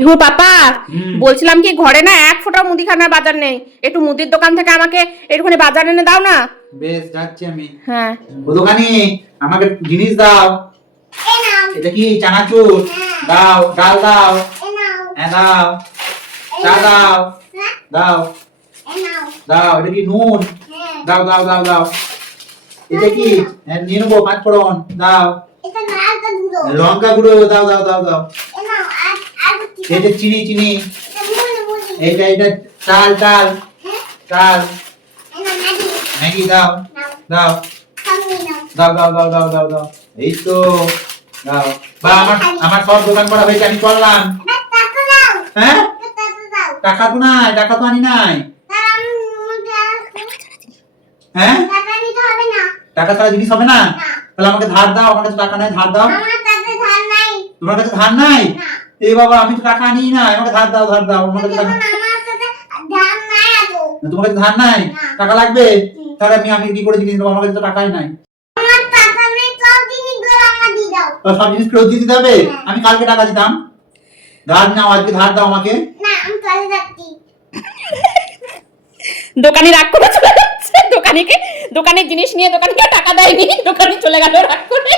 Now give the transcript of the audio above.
ইহু পাপা, বলছিলাম কি ঘরে না এক ফোঁটা মুদিখানার বাজার নেই, একটু মুদির দোকান থেকে আমাকে একটুখানি বাজার এনে দাও না। বেশ, যাচ্ছি আমি। হ্যাঁ। ও দোকানি, আমাকে জিনিস দাও। এটা কি চানাচুর? দাও। ডাল দাও। হ্যাঁ দাও। চা দাও। দাও দাও। এটা কি নুন? দাও দাও দাও দাও। এটা কি? হ্যাঁ নিয়ে নেবো। 5 ফোড়ন দাও। লঙ্কা গুঁড়ো দাও দাও দাও দাও। এটা চিনি চিনি। এটা চাল চাল চাল। ম্যাগি দাও দাও দাও দাও দাও দাও দাও দাও। এই তো দাও। বা আমার সব দোকান করা হয়েছে, আমি চললাম। হ্যাঁ, টাকা তো নাই, টাকা তো আনি নাই। হ্যাঁ, টাকা ছাড়া জিনিস হবে না? তাহলে আমাকে ধার দাও। আমার কাছে টাকা নাই, ধার দাও। তোমার কাছে ধার নাই? এই বাবা, আমি তো টাকা আনি নাই। আমাকে ধার দাও, ধার দাও। আমার কাছে টাকা, তোমার কাছে ধার নাই? টাকা লাগবে? তাহলে আমি কি করে জিনিস নেবো? আমার কাছে তো টাকাই নাই। সব জিনিস ফেরত দিয়ে দিতে হবে? আমি কালকে টাকা দিতাম। ধার নাও, আজকে ধার দাও আমাকে। দোকানি রাগ করে চলে যাচ্ছে। দোকানের জিনিস নিয়ে দোকানিকে টাকা দেয়নি, দোকানি চলে গেল রাগ করে।